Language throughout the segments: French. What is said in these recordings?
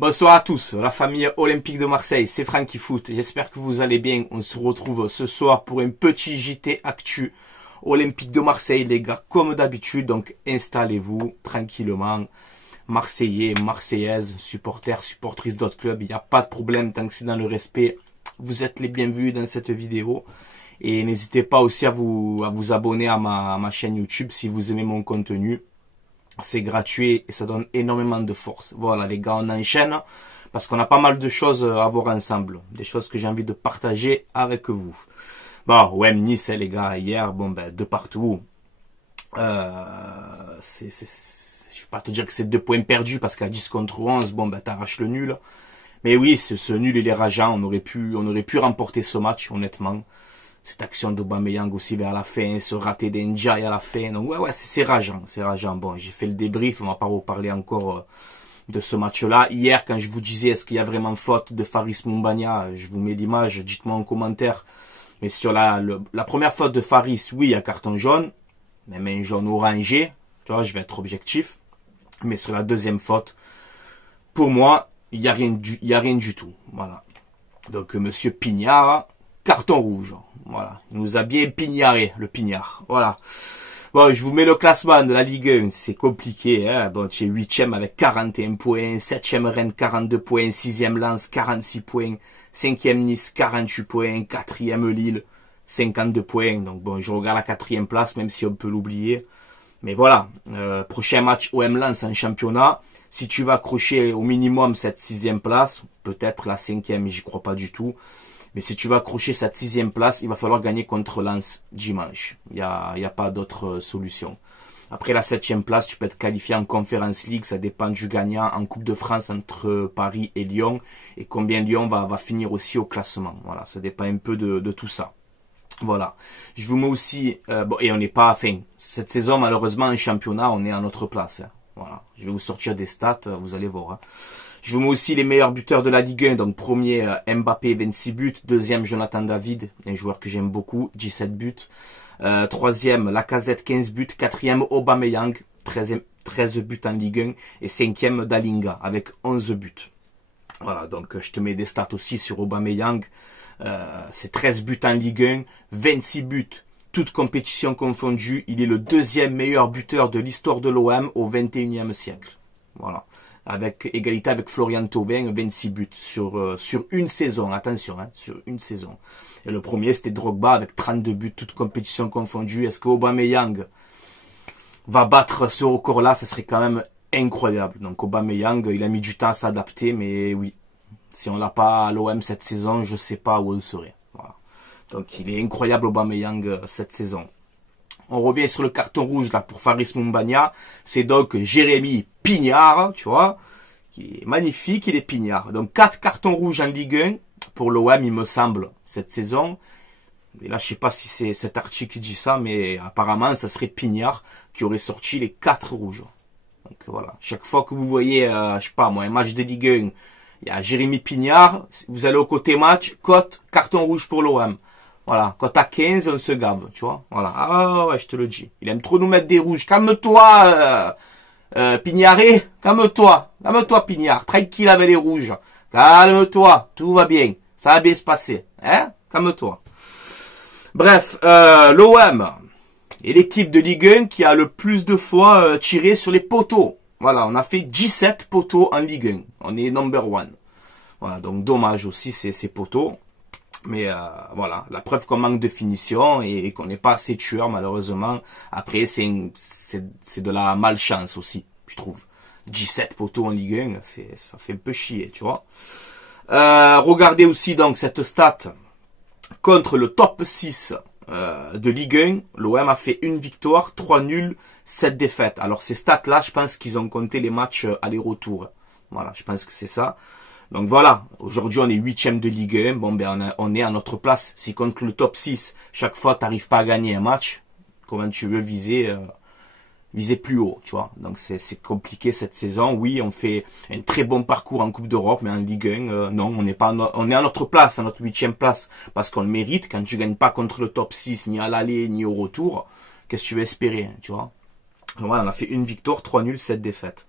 Bonsoir à tous, la famille olympique de Marseille, c'est Francky Foot. J'espère que vous allez bien. On se retrouve ce soir pour un petit JT actu olympique de Marseille, les gars, comme d'habitude. Donc installez-vous tranquillement. Marseillais, Marseillaises, supporters, supportrices d'autres clubs, il n'y a pas de problème tant que c'est dans le respect. Vous êtes les bienvenus dans cette vidéo. Et n'hésitez pas aussi à vous abonner à ma chaîne YouTube si vous aimez mon contenu. C'est gratuit et ça donne énormément de force. Voilà les gars, on enchaîne parce qu'on a pas mal de choses à voir ensemble. Des choses que j'ai envie de partager avec vous. Bon, ouais, Nice les gars, hier, bon ben, de partout. Je vais pas te dire que c'est 2 points perdus parce qu'à 10 contre 11, bon ben t'arraches le nul. Mais oui, ce nul il est rageant, on aurait pu remporter ce match, honnêtement. Cette action d'Aubameyang aussi vers la fin, ce raté d'Ndiaye à la fin. Donc ouais, c'est rageant, c'est rageant. Bon, j'ai fait le débrief, on va pas reparler encore de ce match-là. Hier, quand je vous disais, est-ce qu'il y a vraiment faute de Faris Moumbagna, je vous mets l'image, dites-moi en commentaire. Mais sur la première faute de Faris, oui, il y a carton jaune, même un jaune orangé, tu vois, je vais être objectif. Mais sur la deuxième faute, pour moi, il y a rien du tout. Voilà. Donc, monsieur Pignard, carton rouge. Voilà. Il nous a bien pignaré, le pignard. Voilà. Bon, je vous mets le classement de la Ligue 1. C'est compliqué, hein. Bon, tu es 8e avec 41 points, 7e Rennes, 42 points, 6e Lens, 46 points, 5e Nice, 48 points, 4e Lille, 52 points. Donc bon, je regarde la 4e place, même si on peut l'oublier. Mais voilà. Prochain match OM Lens en championnat. Si tu vas accrocher au minimum cette 6e place, peut-être la 5e, mais j'y crois pas du tout. Mais si tu vas accrocher cette 6e place, il va falloir gagner contre Lens dimanche. Il y a pas d'autre solution. Après la 7e place, tu peux être qualifié en Conference League. Ça dépend du gagnant en Coupe de France entre Paris et Lyon. Et combien Lyon va finir aussi au classement. Voilà, ça dépend un peu de tout ça. Voilà. Je vous mets aussi... bon, et on n'est pas... Enfin, cette saison, malheureusement, en championnat, on est à notre place. Hein. Voilà. Je vais vous sortir des stats, vous allez voir. Hein. Je vous mets aussi les meilleurs buteurs de la Ligue 1. Donc, premier, Mbappé, 26 buts. Deuxième, Jonathan David, un joueur que j'aime beaucoup, 17 buts. Troisième, Lacazette, 15 buts. Quatrième, Aubameyang, 13 buts en Ligue 1. Et cinquième, Dalinga, avec 11 buts. Voilà, donc je te mets des stats aussi sur Aubameyang. C'est 13 buts en Ligue 1, 26 buts, toutes compétitions confondues. Il est le deuxième meilleur buteur de l'histoire de l'OM au 21e siècle. Voilà. Avec égalité avec Florian Thauvin, 26 buts sur une saison. Attention, hein, sur une saison. Et le premier, c'était Drogba avec 32 buts, toutes compétitions confondues. Est-ce que Aubameyang va battre ce record-là? Ce serait quand même incroyable. Donc Aubameyang, il a mis du temps à s'adapter, mais oui. Si on l'a pas à l'OM cette saison, je sais pas où on serait. Voilà. Donc il est incroyable Aubameyang cette saison. On revient sur le carton rouge là pour Faris Moumbagna. C'est donc Jérémy Pignard, tu vois. Qui est magnifique, il est Pignard. Donc 4 cartons rouges en Ligue 1 pour l'OM, il me semble, cette saison. Et là, je sais pas si c'est cet article qui dit ça, mais apparemment, ça serait Pignard qui aurait sorti les 4 rouges. Donc voilà. Chaque fois que vous voyez, je sais pas moi, un match de Ligue 1, il y a Jérémy Pignard, vous allez au côté match, cote, carton rouge pour l'OM. Voilà, cote à 15, on se gave, tu vois. Voilà, ah ouais, je te le dis. Il aime trop nous mettre des rouges. Calme-toi, Pignaré, calme-toi Pignard, tranquille avec les rouges. Calme-toi, tout va bien, ça va bien se passer. Hein, calme-toi. Bref, l'OM est l'équipe de Ligue 1 qui a le plus de fois tiré sur les poteaux. Voilà, on a fait 17 poteaux en Ligue 1. On est number 1. Voilà, donc dommage aussi ces poteaux. Mais voilà, la preuve qu'on manque de finition et qu'on n'est pas assez tueur malheureusement. Après, c'est de la malchance aussi, je trouve. 17 poteaux en Ligue 1, ça fait un peu chier, tu vois. Regardez aussi donc cette stat contre le top 6 de Ligue 1, l'OM a fait 1 victoire, 3 nuls, 7 défaites. Alors ces stats-là, je pense qu'ils ont compté les matchs aller-retour. Voilà, je pense que c'est ça. Donc voilà, aujourd'hui on est 8e de Ligue 1. Bon ben on est à notre place. Si contre le top 6, chaque fois tu n'arrives pas à gagner un match, comment tu veux viser plus haut, tu vois. Donc c'est compliqué cette saison. Oui, on fait un très bon parcours en Coupe d'Europe, mais en Ligue 1, non, on est à notre place, à notre 8e place, parce qu'on le mérite. Quand tu gagnes pas contre le top 6, ni à l'aller, ni au retour, qu'est-ce que tu veux espérer, tu vois. Donc voilà, on a fait 1 victoire, 3 nuls, 7 défaites.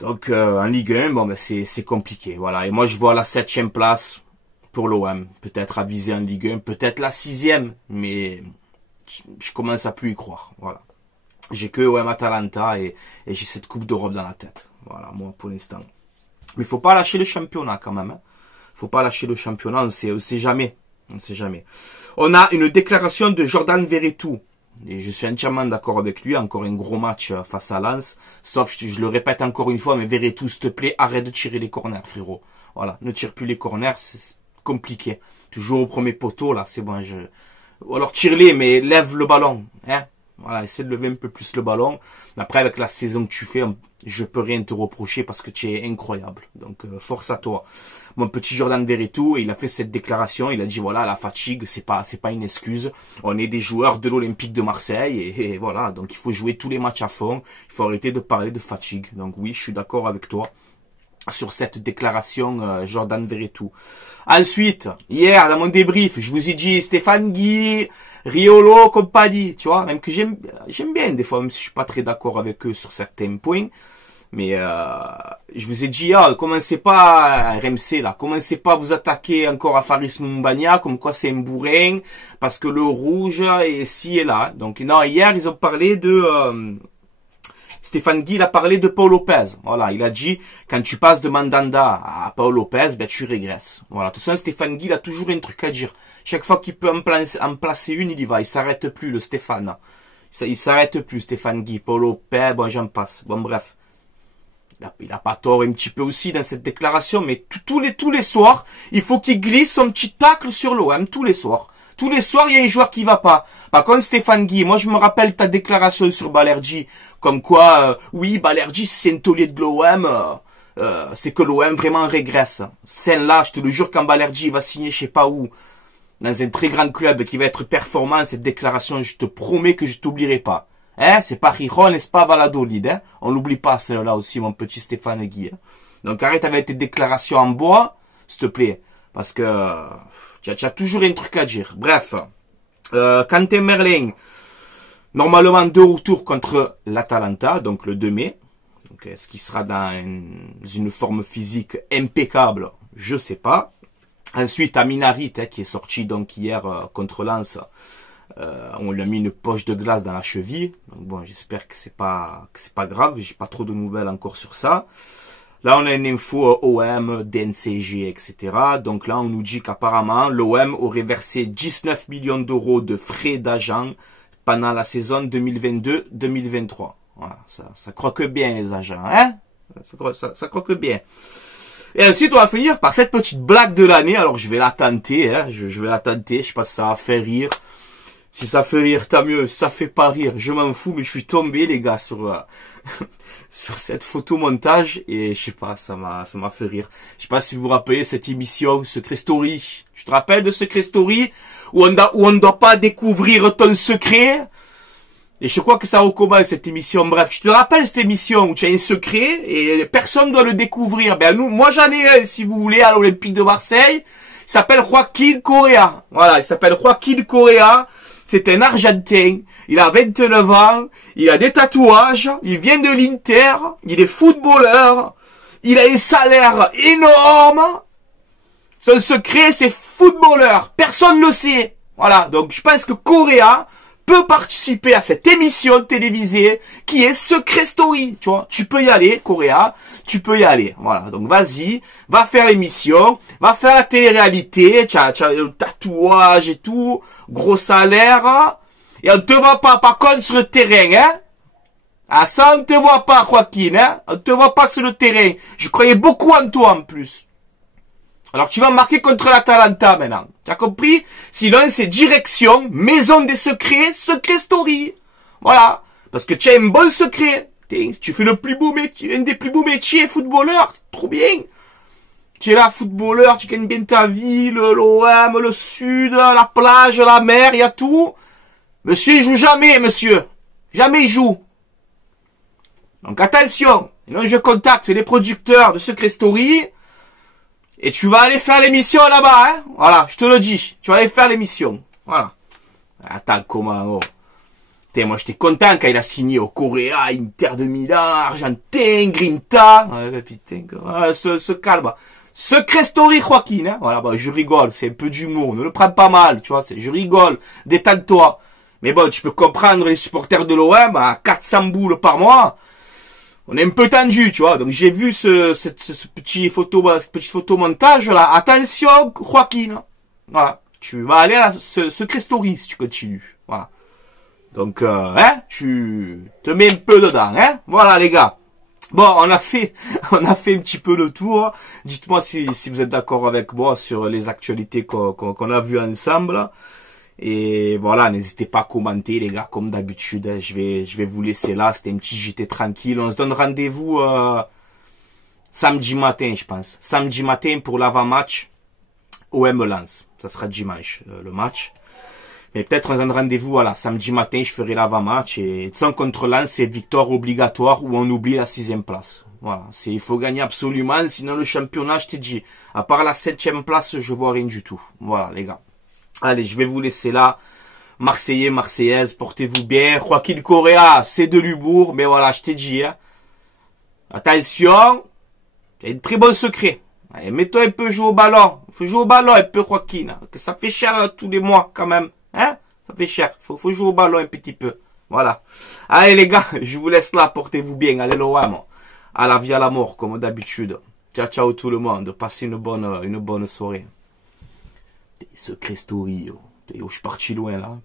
Donc en Ligue 1, bon, ben, c'est compliqué. Voilà. Et moi, je vois la 7e place pour l'OM. Peut-être à viser en Ligue 1, peut-être la 6e, mais je commence à plus y croire. Voilà. J'ai que OM Atalanta et j'ai cette Coupe d'Europe dans la tête. Voilà, moi, pour l'instant. Mais faut pas lâcher le championnat quand même. Hein. Faut pas lâcher le championnat, on sait jamais. On sait jamais. On a une déclaration de Jordan Verretou. Et je suis entièrement d'accord avec lui. Encore un gros match face à Lens. Sauf, je le répète encore une fois, mais Verretou, s'il te plaît, arrête de tirer les corners, frérot. Voilà, ne tire plus les corners, c'est compliqué. Toujours au premier poteau, là, c'est bon. Ou alors tire-les, mais lève le ballon. Hein. Voilà, essaie de lever un peu plus le ballon. Après, avec la saison que tu fais, je peux rien te reprocher parce que tu es incroyable. Donc, force à toi. Mon petit Jordan Verretou, il a fait cette déclaration. Il a dit, voilà, la fatigue, c'est pas une excuse. On est des joueurs de l'Olympique de Marseille et voilà. Donc, il faut jouer tous les matchs à fond. Il faut arrêter de parler de fatigue. Donc, oui, je suis d'accord avec toi sur cette déclaration Jordan Verretou. Ensuite, hier, dans mon débrief, je vous ai dit Stéphane Guy, Riolo, compagnie, tu vois, même que j'aime bien des fois, même si je suis pas très d'accord avec eux sur certains points. Mais je vous ai dit, commencez pas RMC là, commencez pas à vous attaquer encore à Faris Moumbagna, comme quoi c'est un bourrin, parce que le rouge est ci et là. Donc non, hier ils ont parlé de Stéphane Guy, il a parlé de Paul Lopez. Voilà, il a dit, quand tu passes de Mandanda à Paul Lopez, ben tu régresses. Voilà, de toute façon, Stéphane Guy, il a toujours un truc à dire. Chaque fois qu'il peut en placer une, il y va. Il s'arrête plus, le Stéphane. Il s'arrête plus, Stéphane Guy. Paul Lopez, bon, j'en passe. Bon, bref. Il a pas tort un petit peu aussi dans cette déclaration, mais tous les soirs, il faut qu'il glisse son petit tacle sur l'OM, tous les soirs. Tous les soirs, il y a un joueur qui va pas. Par contre, Stéphane Guy, moi je me rappelle ta déclaration sur Balerdi, comme quoi, oui, Balerdi c'est un taulier de l'OM, c'est que l'OM vraiment régresse. Celle-là, je te le jure, quand Balerdi va signer je sais pas où, dans un très grand club qui va être performant, cette déclaration, je te promets que je t'oublierai pas. Hein, c'est pas Rijon, n'est-ce pas Valladolid, hein. On l'oublie pas celle-là aussi, mon petit Stéphane Guy. Hein. Donc arrête avec tes déclarations en bois, s'il te plaît, parce que tu as toujours un truc à dire. Bref, Quentin Merlin, normalement de retour contre l'Atalanta, donc le 2 mai. Donc, est-ce qu'il sera dans une forme physique impeccable? Je sais pas. Ensuite, Aminarit, qui est sorti donc hier contre Lens, on lui a mis une poche de glace dans la cheville. Donc bon, j'espère que c'est pas grave. J'ai pas trop de nouvelles encore sur ça. Là, on a une info OM, DNCG, etc. Donc là, on nous dit qu'apparemment, l'OM aurait versé 19 millions d'euros de frais d'agent pendant la saison 2022-2023. Voilà, ça croque bien les agents, hein? Ça croque bien. Et ensuite, on va finir par cette petite blague de l'année. Alors, je vais la tenter, hein? Je vais la tenter. Je sais pas si ça va faire rire. Si ça fait rire, tant mieux. Si ça fait pas rire, je m'en fous. Mais je suis tombé, les gars, sur cette photomontage. Et je sais pas, ça m'a fait rire. Je sais pas si vous vous rappelez cette émission, Secret Story. Tu te rappelles de Secret Story? Où on ne doit pas découvrir ton secret? Et je crois que ça recommence cette émission. Bref, tu te rappelles cette émission où tu as un secret et personne ne doit le découvrir? Ben moi j'en ai un, si vous voulez, à l'Olympique de Marseille. Il s'appelle Joaquin Correa. Voilà, il s'appelle Joaquin Correa. C'est un Argentin. Il a 29 ans. Il a des tatouages. Il vient de l'Inter. Il est footballeur. Il a un salaire énorme. Son secret, c'est footballeur. Personne ne le sait. Voilà, donc je pense que Correa peut participer à cette émission télévisée qui est Secret Story, tu vois. Tu peux y aller, Correa, tu peux y aller. Voilà, donc vas-y, va faire l'émission, va faire la télé-réalité, tu as le tatouage et tout, gros salaire, et on te voit pas, par contre, sur le terrain, hein. Ah, ça, on te voit pas, Joaquin, hein. On te voit pas sur le terrain. Je croyais beaucoup en toi, en plus. Alors tu vas marquer contre l'Atalanta maintenant. Tu as compris? Sinon c'est direction, maison des secrets, Secret Story. Voilà. Parce que tu as un bon secret. Tu fais le plus beau métier, un des plus beaux métiers, footballeur. Trop bien. Tu es là, footballeur, tu gagnes bien ta vie, l'OM, le sud, la plage, la mer, il y a tout. Monsieur, il joue jamais, monsieur. Jamais il joue. Donc attention. Sinon je contacte les producteurs de Secret Story. Et tu vas aller faire l'émission là-bas, hein. Voilà, je te le dis. Tu vas aller faire l'émission. Voilà. Attends, comment, oh. Moi j'étais content quand il a signé au Corée, Inter de Milan, Argentin, Grinta. Ouais, putain, ce calme. Secret story, Joaquin, hein. Voilà, bah, je rigole, c'est un peu d'humour, ne le prends pas mal, tu vois, je rigole, détends-toi. Mais bon, tu peux comprendre les supporters de l'OM à 400 boules par mois. On est un peu tendu, tu vois. Donc j'ai vu ce petit photomontage là. Attention, Joaquin. Voilà. Tu vas aller à ce secret story si tu continues. Voilà. Donc, tu te mets un peu dedans, hein. Voilà, les gars. Bon, on a fait un petit peu le tour. Dites-moi si vous êtes d'accord avec moi sur les actualités qu'on a vues ensemble. Et voilà, n'hésitez pas à commenter, les gars, comme d'habitude. Je vais vous laisser là. C'était un petit JT tranquille. On se donne rendez-vous samedi matin, je pense. Samedi matin pour l'avant-match OM Lens. Ça sera dimanche, le match. Mais peut-être on se donne rendez-vous, voilà, samedi matin, je ferai l'avant-match. Et sans contre Lens, c'est victoire obligatoire ou on oublie la 6e place. Voilà, il faut gagner absolument. Sinon, le championnat, je t'ai dit, à part la 7e place, je vois rien du tout. Voilà, les gars. Allez, je vais vous laisser là. Marseillais, Marseillaise, portez-vous bien. Joaquin Correa, c'est de l'humour, mais voilà, je t'ai dit, hein. Attention, j'ai un très bon secret. Allez, mets-toi un peu jouer au ballon. Faut jouer au ballon un peu, Joaquin. Que ça fait cher tous les mois, quand même. Hein? Ça fait cher. Faut jouer au ballon un petit peu. Voilà. Allez, les gars, je vous laisse là. Portez-vous bien. Allez, l'OM. À la vie, à la mort, comme d'habitude. Ciao, ciao tout le monde. Passez une bonne soirée. Des secrets story, yo. Je suis parti loin, là.